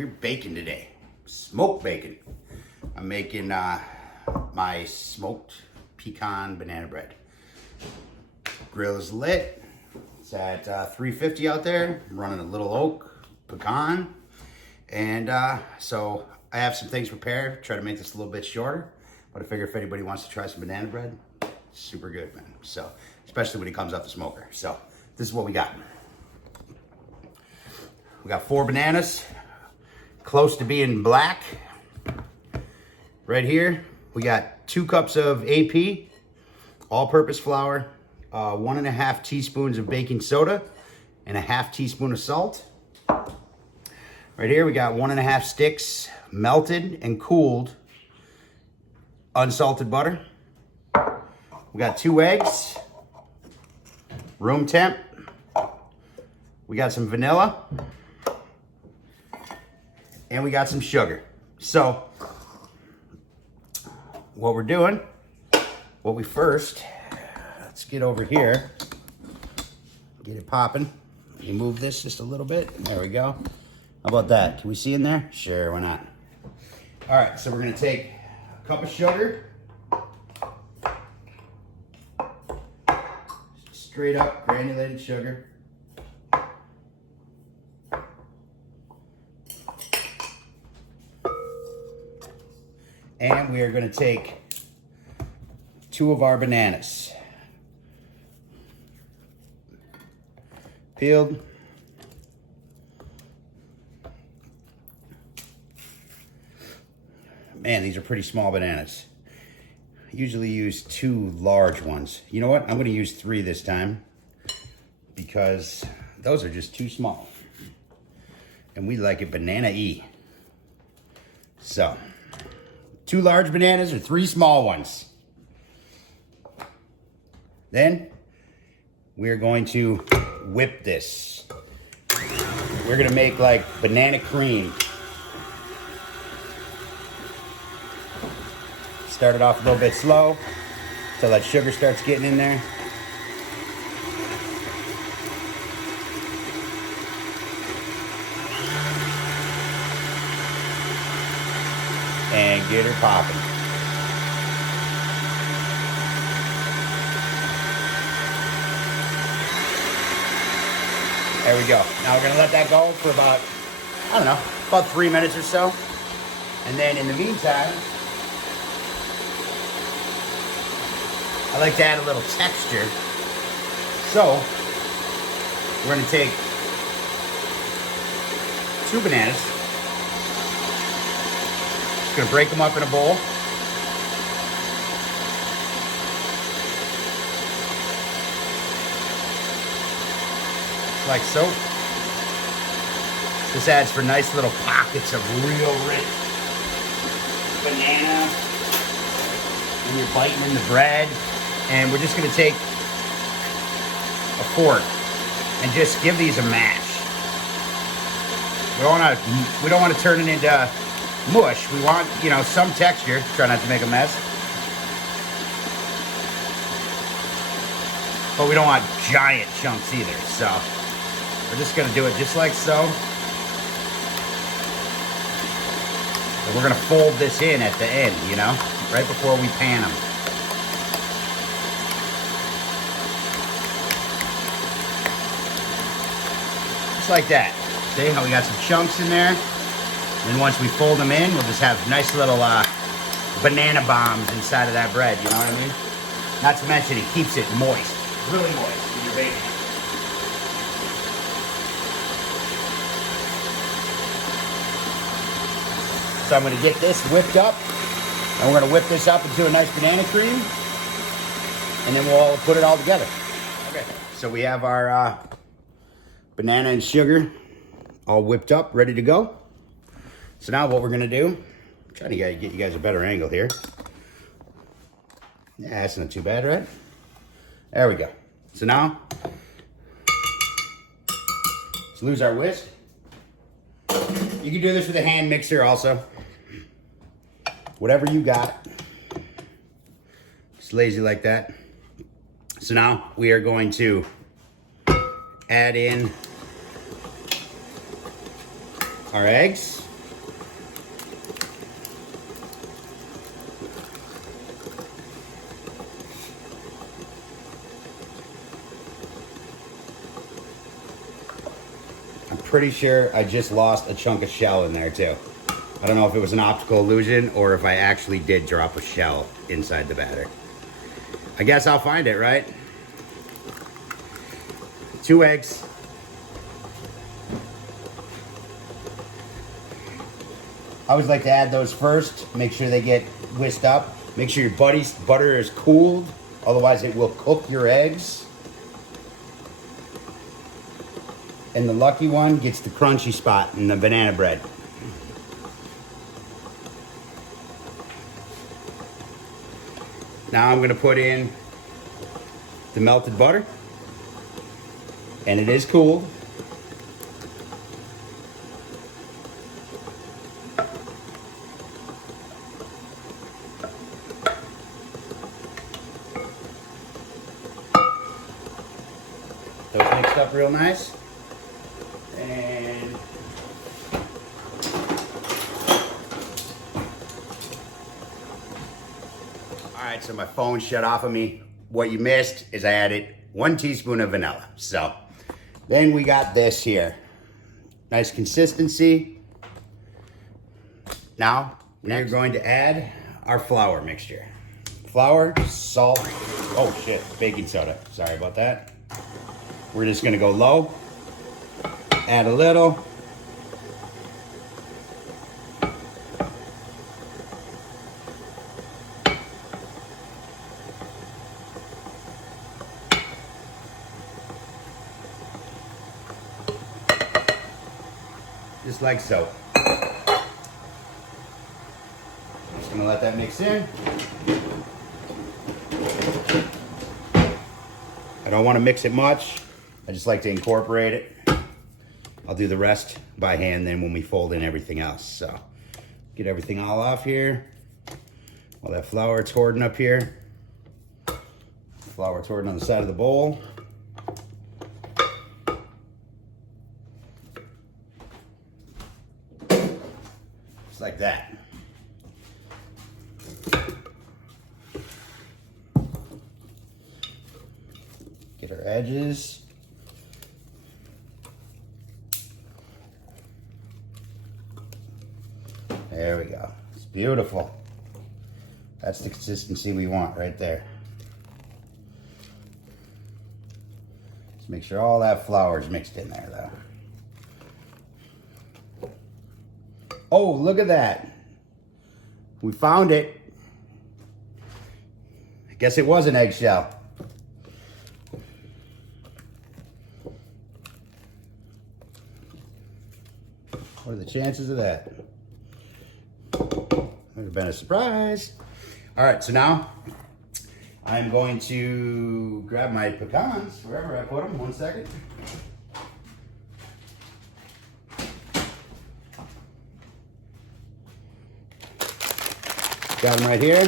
we're baking today. Smoked bacon. I'm making my smoked pecan banana bread. Grill is lit. It's at 350 out there. I'm running a little oak pecan. And so I have some things prepared. Try to make this a little bit shorter. But I figure if anybody wants to try some banana bread, super good, man. So, especially when it comes off the smoker. So, this is what we got. We got 4 bananas, close to being black. Right here, we got 2 cups of AP, all-purpose flour, 1.5 teaspoons of baking soda, and a 1/2 teaspoon of salt. Right here, we got 1.5 sticks melted and cooled unsalted butter. We got 2 eggs, room temp. We got some vanilla. And we got some sugar. So, what we're doing, let's get over here, get it popping. Let me move this just a little bit. There we go. How about that? Can we see in there? Sure, why not? All right, so we're gonna take a cup of sugar. Straight up granulated sugar. And we are going to take 2 of our bananas. Peeled. Man, these are pretty small bananas. I usually use 2 large ones. You know what? I'm going to use 3 this time because those are just too small. And we like it banana-y. So, 2 large bananas or 3 small ones. Then we're going to whip this. We're going to make like banana cream. Start it off a little bit slow until that sugar starts getting in there. And get her popping. There we go. Now we're gonna let that go for about, I don't know, about 3 minutes or so. And then in the meantime, I like to add a little texture. So, we're gonna take 2 bananas. Just gonna break them up in a bowl. Like so. This adds for nice little pockets of real rich banana when you're biting in the bread. And we're just gonna take a fork and just give these a mash. We don't wanna turn it into mush. We want, you know, some texture. Try not to make a mess. But we don't want giant chunks either. So we're just gonna do it just like so. And we're gonna fold this in at the end, you know, right before we pan them. Just like that. See how we got some chunks in there? And then once we fold them in, we'll just have nice little banana bombs inside of that bread, you know what I mean? Not to mention it keeps it moist, really moist when you're baking it. So I'm gonna get this whipped up, and we're gonna whip this up into a nice banana cream, and then we'll put it all together. Okay, so we have our banana and sugar all whipped up, ready to go. So now what we're gonna do, I'm trying to get you guys a better angle here. Yeah, that's not too bad, right? There we go. So now, let's lose our whisk. You can do this with a hand mixer also. Whatever you got. Just lazy like that. So now we are going to add in our eggs. pretty sure I just lost a chunk of shell in there too. I don't know if it was an optical illusion or if I actually did drop a shell inside the batter. I guess I'll find it, right? 2 eggs. I always like to add those first. Make sure they get whisked up. Make sure your butter is cooled. Otherwise it will cook your eggs. And the lucky one gets the crunchy spot in the banana bread. Now I'm gonna put in the melted butter. And it is cooled. Those mixed up real nice. And all right, so my phone shut off of me. What you missed is I added 1 teaspoon of vanilla. So then we got this here. Nice consistency. Now we're going to add our flour mixture. Flour, salt, oh shit, baking soda. Sorry about that. We're just gonna go low, add a little. Just like so. Just gonna let that mix in. I don't want to mix it much. I just like to incorporate it. I'll do the rest by hand then when we fold in everything else. So get everything all off here. All that flour it's hoarding up here. Flour it's hoarding on the side of the bowl. Just like that. Get our edges. There we go. It's beautiful. That's the consistency we want right there. Just make sure all that flour is mixed in there though. Oh, look at that. We found it. I guess it was an eggshell. What are the chances of that? Would have been a surprise. All right, so now I'm going to grab my pecans, wherever I put them. 1 second. Got them right here.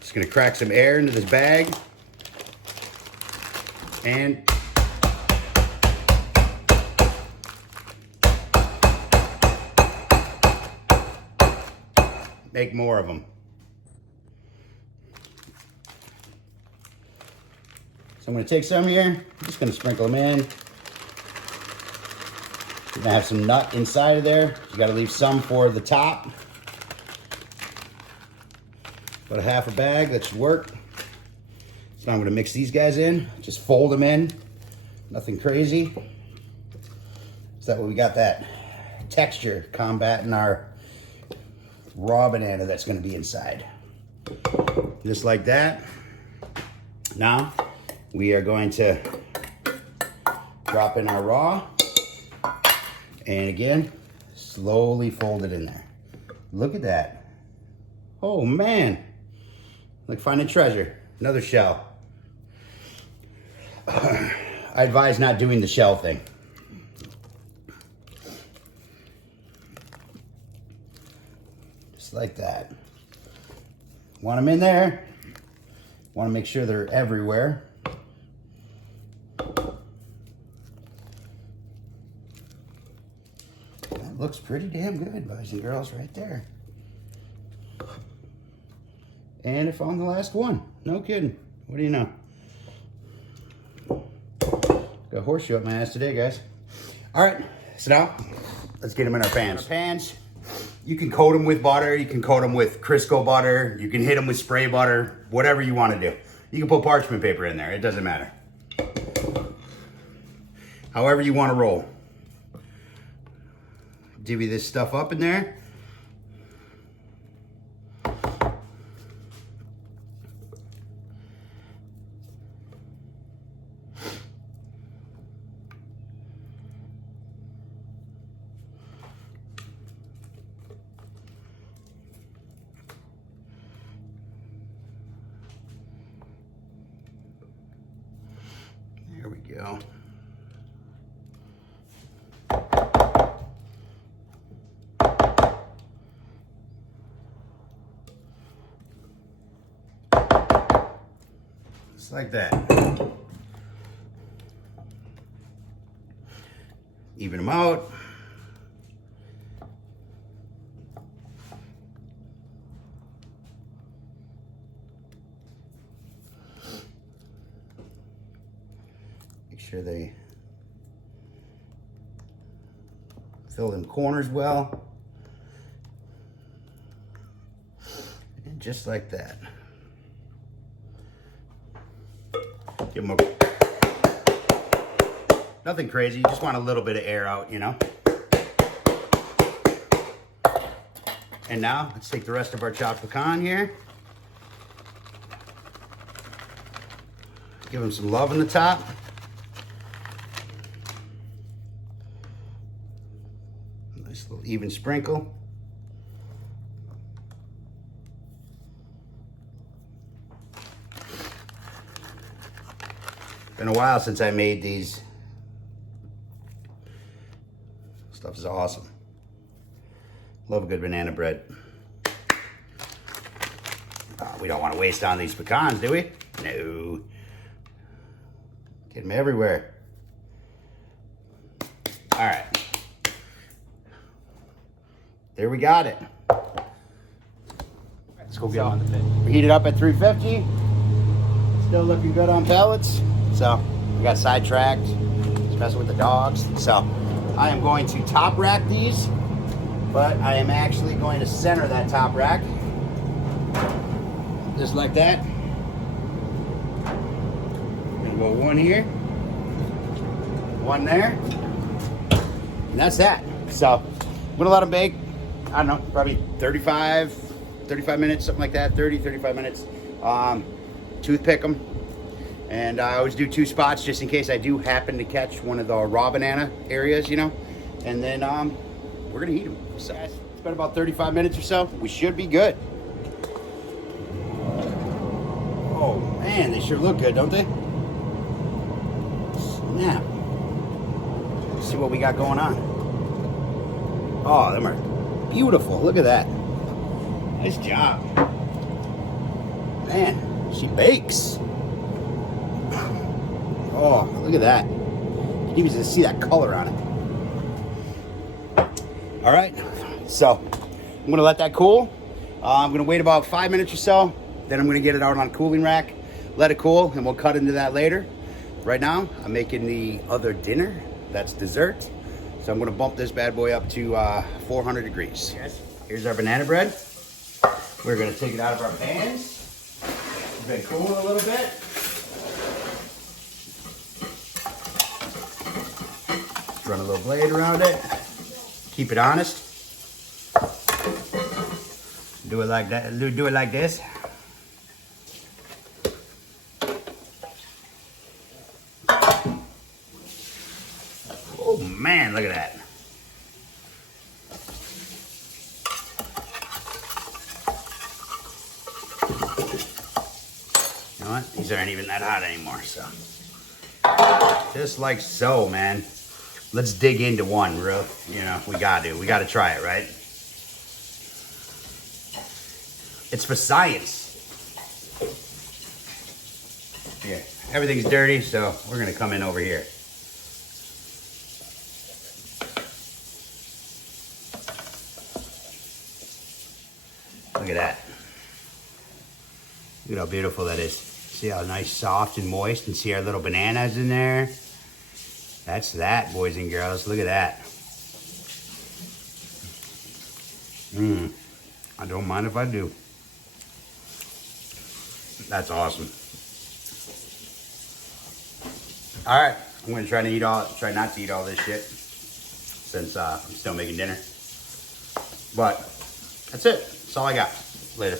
Just gonna crack some air into this bag. And make more of them. So I'm gonna take some here. I'm just gonna sprinkle them in. You're gonna have some nut inside of there. You gotta leave some for the top. About a half a bag, that should work. So now I'm gonna mix these guys in. Just fold them in. Nothing crazy. So that way we got that texture combating our raw banana that's going to be inside. Just like that. Now we are going to drop in our raw and again slowly fold it in there. Look at that. Oh man, like finding treasure. Another shell. I advise not doing the shell thing. Like that. Want them in there. Want to make sure they're everywhere. That looks pretty damn good, boys and girls, right there. And I found the last one. No kidding. What do you know? Got a horseshoe up my ass today, guys. All right, so now let's get them in our pans. You can coat them with butter. You can coat them with Crisco butter. You can hit them with spray butter, whatever you want to do. You can put parchment paper in there. It doesn't matter. However you want to roll. Divvy this stuff up in there. There we go. Just like that. Even them out. Make sure they fill in corners well. And just like that. Give them nothing crazy, you just want a little bit of air out, you know. And now, let's take the rest of our chopped pecan here. Give them some love on the top. Nice little even sprinkle. Been a while since I made these. Stuff is awesome. Love a good banana bread. We don't want to waste on these pecans, do we? No. Get them everywhere. All right. There we got it. Let's go get on the pit. We heat it up at 350. Still looking good on pellets. So we got sidetracked, just messing with the dogs. So I am going to top rack these, but I am actually going to center that top rack. Just like that. Gonna go one here, one there, and that's that. So I'm gonna let them bake, I don't know, probably 35 minutes, something like that, 35 minutes. Toothpick them. And I always do 2 spots just in case I do happen to catch one of the raw banana areas, you know. And then we're gonna eat them. So it's been about 35 minutes or so. We should be good. Oh man, they sure look good, don't they? Snap. Let's see what we got going on. Oh, them are beautiful. Look at that. Nice job. Man, she bakes. Oh, look at that. You can even see that color on it. All right, so I'm gonna let that cool. I'm gonna wait about 5 minutes or so. Then I'm gonna get it out on a cooling rack, let it cool, and we'll cut into that later. Right now, I'm making the other dinner. That's dessert. So I'm gonna bump this bad boy up to 400 degrees. Here's our banana bread. We're gonna take it out of our pans. It's been cooling a little bit. Run a little blade around it. Keep it honest. Do it like that. Do it like this. Oh man, look at that. You know what? These aren't even that hot anymore, so. Just like so, man. Let's dig into one, bro. You know, we gotta try it, right? It's for science. Here, everything's dirty, so we're gonna come in over here. Look at that. Look at how beautiful that is. See how nice, soft, and moist, and see our little bananas in there. That's that, boys and girls. Look at that. I don't mind if I do. That's awesome. All right, I'm gonna try not to eat all this shit since I'm still making dinner. But that's it. That's all I got. Later.